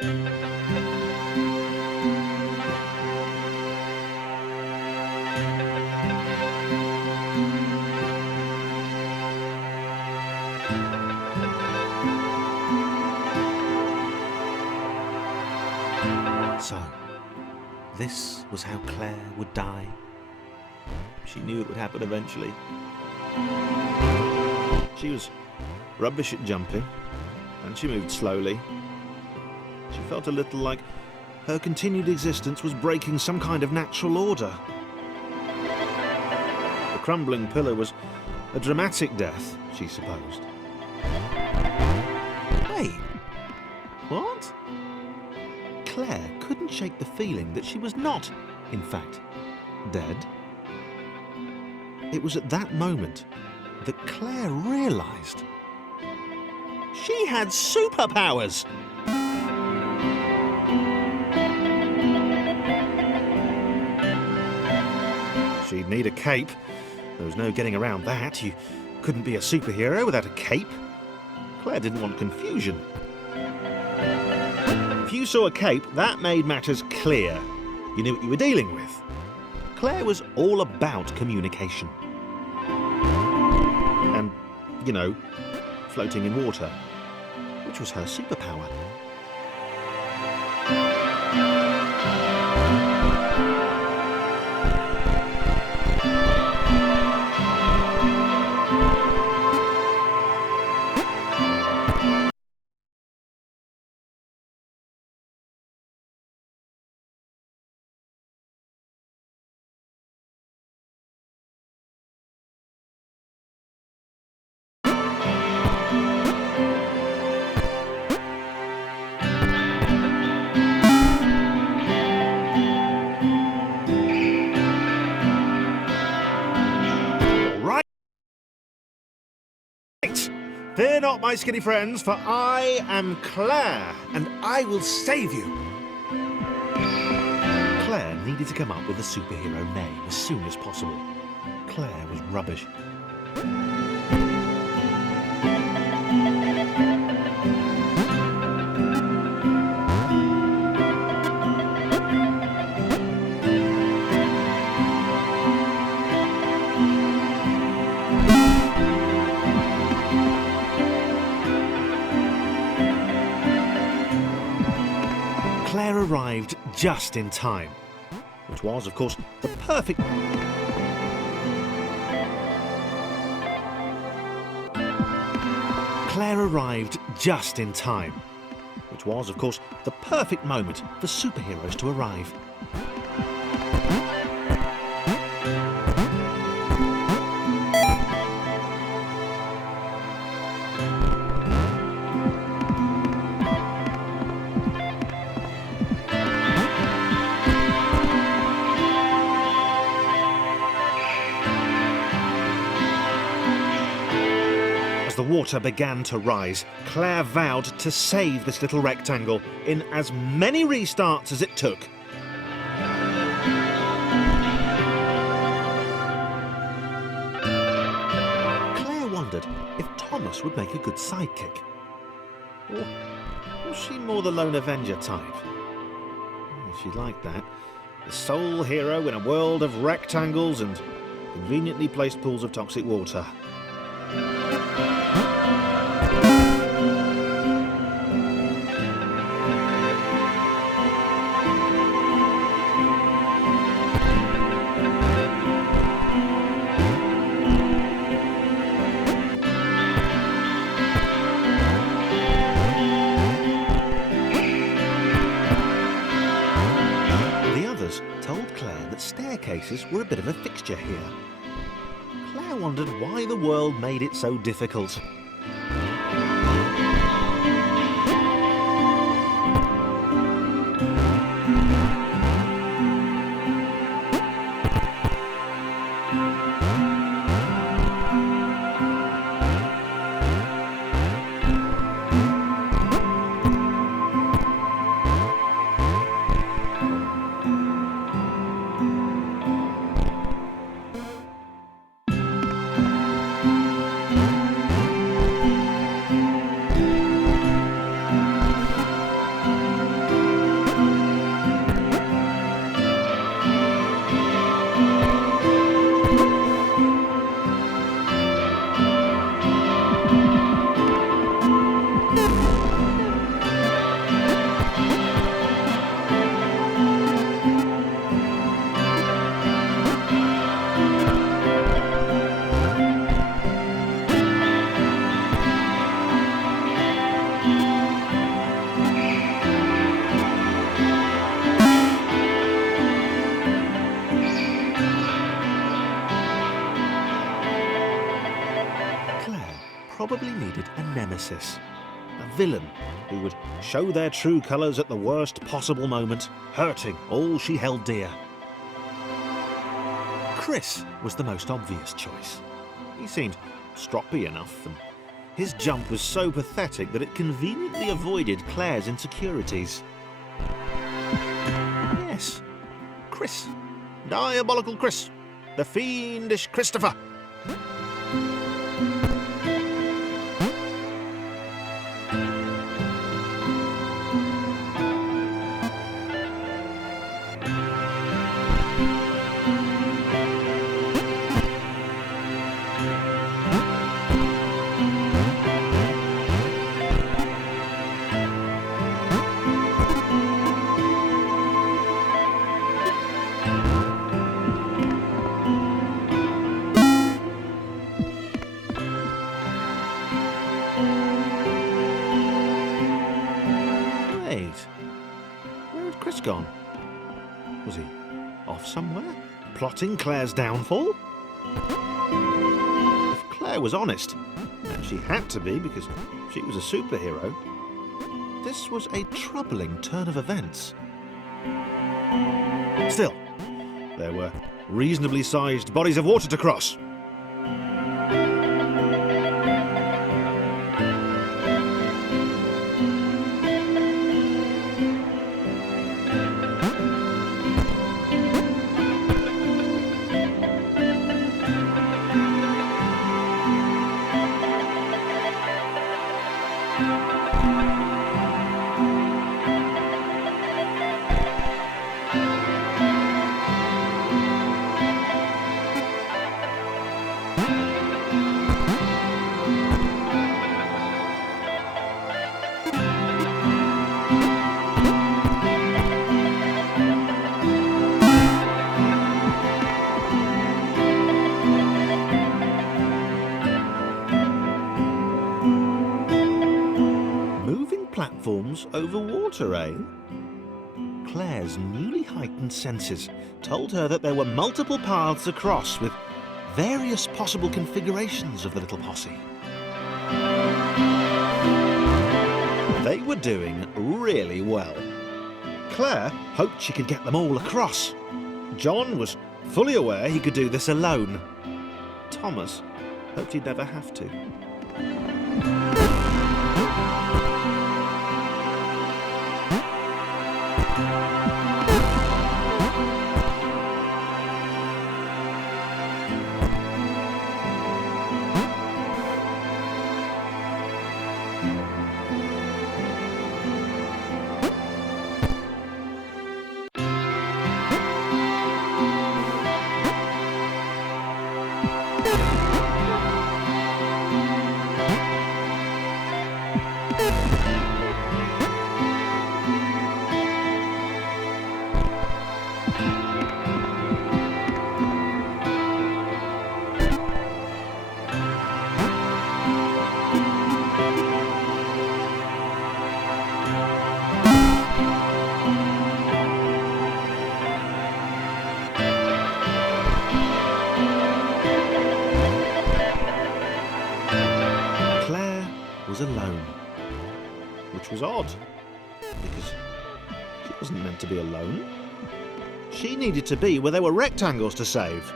So, this was how Claire would die. She knew it would happen eventually. She was rubbish at jumping, and she moved slowly. She felt a little like her continued existence was breaking some kind of natural order. The crumbling pillar was a dramatic death, she supposed. Wait, what? Claire couldn't shake the feeling that she was not, in fact, dead. It was at that moment that Claire realised she had superpowers! She'd need a cape. There was no getting around that. You couldn't be a superhero without a cape. Claire didn't want confusion. If you saw a cape, that made matters clear. You knew what you were dealing with. Claire was all about communication. And, you know, floating in water, which was her superpower. Fear not, my skinny friends, for I am Claire, and I will save you. Claire needed to come up with a superhero name as soon as possible. Claire was rubbish. Claire arrived just in time, which was, of course, the perfect... Claire arrived just in time, which was, of course, the perfect moment for superheroes to arrive. The water began to rise. Claire vowed to save this little rectangle in as many restarts as it took. Claire wondered if Thomas would make a good sidekick. Or was she more the lone Avenger type? She liked that. The sole hero in a world of rectangles and conveniently placed pools of toxic water. Told Claire that staircases were a bit of a fixture here. Claire wondered why the world made it so difficult. probably needed a nemesis. A villain who would show their true colours at the worst possible moment, hurting all she held dear. Chris was the most obvious choice. He seemed stroppy enough, and his jump was so pathetic that it conveniently avoided Claire's insecurities. Yes, Chris. Diabolical Chris. The fiendish Christopher. Where had Chris gone? Was he off somewhere, plotting Claire's downfall? If Claire was honest, and she had to be because she was a superhero, this was a troubling turn of events. Still, there were reasonably sized bodies of water to cross. Platforms over water, eh? Claire's newly heightened senses told her that there were multiple paths across with various possible configurations of the little posse. They were doing really well. Claire hoped she could get them all across. John was fully aware he could do this alone. Thomas hoped he'd never have to. Alone, which was odd, because she wasn't meant to be alone. She needed to be where there were rectangles to save.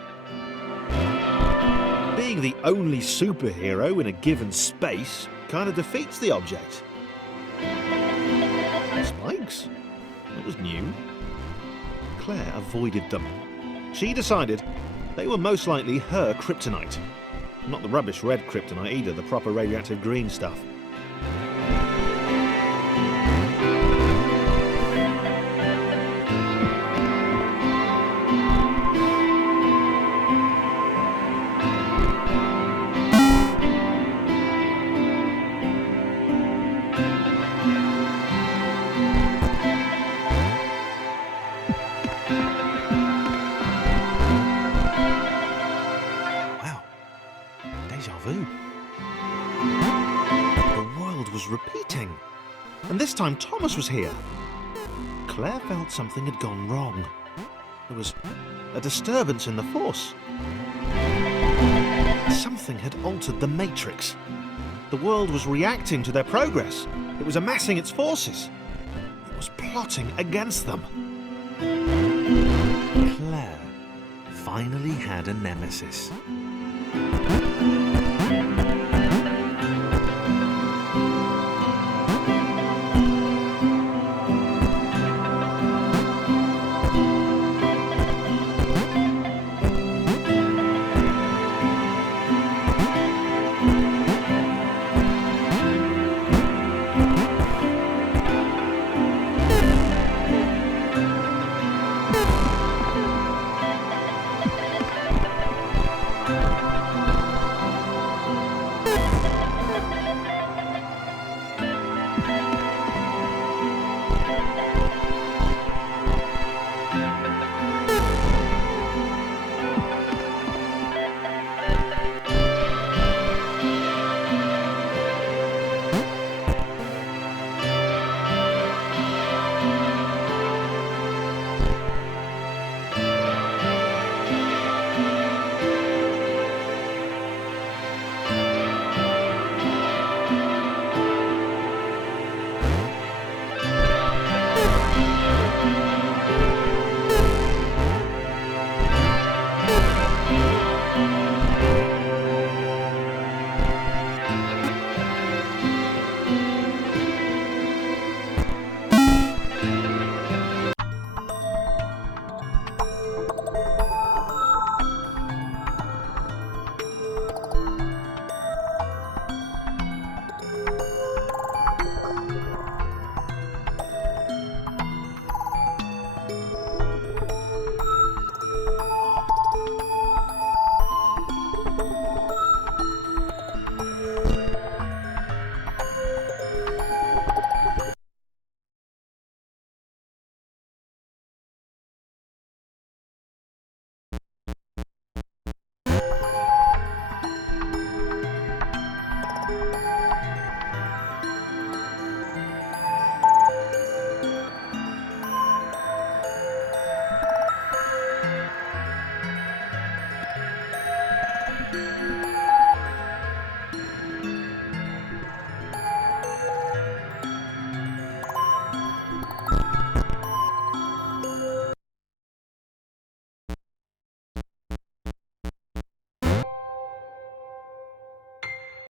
Being the only superhero in a given space kind of defeats the object. Spikes? That was new. Claire avoided them. She decided they were most likely her kryptonite. Not the rubbish red kryptonite either, the proper radioactive green stuff. The world was repeating, and this time Thomas was here. Claire felt something had gone wrong. There was a disturbance in the force. Something had altered the matrix. The world was reacting to their progress. It was amassing its forces. It was plotting against them. Claire finally had a nemesis.